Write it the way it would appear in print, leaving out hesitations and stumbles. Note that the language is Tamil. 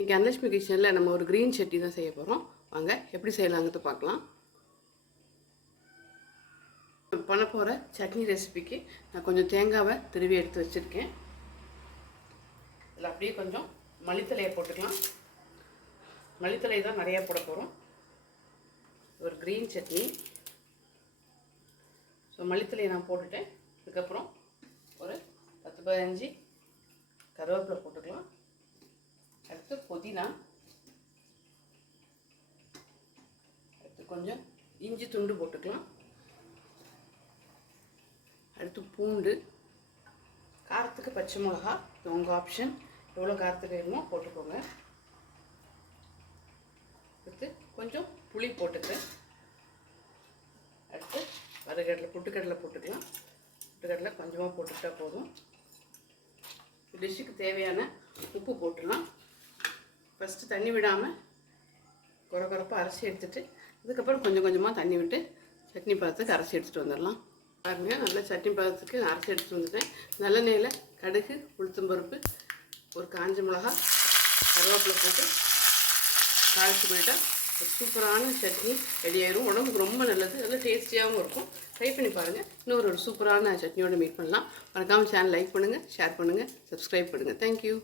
இன்றைக்கி அன்னலட்சுமி கிச்சனில் நம்ம ஒரு க்ரீன் சட்னி தான் செய்ய போகிறோம். வாங்க எப்படி செய்யலாங்கிறது பார்க்கலாம். பண்ண போகிற சட்னி ரெசிபிக்கு நான் கொஞ்சம் தேங்காவை திருவி எடுத்து வச்சுருக்கேன். இதில் அப்படியே கொஞ்சம் மல்லித்தலையை போட்டுக்கலாம். மல்லித்தலை தான் நிறையா போட போகிறோம். ஒரு க்ரீன் சட்னி. ஸோ மல்லித்தலையை நான் போட்டுட்டேன். அதுக்கப்புறம் ஒரு 10-15 கருவேப்பிலை போட்டுக்கலாம். அடுத்து புதினா, அடுத்து கொஞ்சம் இஞ்சி துண்டு போட்டுக்கலாம். அடுத்து பூண்டு, காரத்துக்கு பச்சை மிளகா, இது உங்கள் ஆப்ஷன், எவ்வளோ காரத்துக்கு வேணுமோ போட்டுக்கோங்க. அடுத்து கொஞ்சம் புளி போட்டுக்கிறேன். அடுத்து வறுகடலை, பொட்டுக்கடலை போட்டுக்கலாம். பொட்டுக்கடலை கொஞ்சமாக போட்டுக்கிட்டா போதும். டிஷ்ஷுக்கு தேவையான உப்பு போட்டுடலாம். ஃபஸ்ட்டு தண்ணி விடாமல் குறப்பாக அரைச்சி எடுத்துகிட்டு அதுக்கப்புறம் கொஞ்சம் கொஞ்சமாக தண்ணி விட்டு சட்னி பதத்துக்கு அரைச்சி எடுத்துகிட்டு வந்துடலாம். பாருங்கள், நல்ல சட்னி பதத்துக்கு நான் அரைச்சி எடுத்துகிட்டு வந்துட்டேன். நல்லெண்ணெயில் கடுகு, உளுத்தம்பருப்பு, ஒரு காஞ்ச மிளகா, கருவேப்பிலை போட்டு தாளித்து போயிட்டால் ஒரு சூப்பரான சட்னி ரெடி ஆயிரும். உடம்புக்கு ரொம்ப நல்லது, நல்ல டேஸ்டியாகவும் இருக்கும். ட்ரை பண்ணி பாருங்கள். இன்னொரு சூப்பரான சட்னியோடு மீட் பண்ணலாம். மறக்காமல் சேனல் லைக் பண்ணுங்கள், ஷேர் பண்ணுங்கள், சப்ஸ்கிரைப் பண்ணுங்கள். தேங்க்யூ.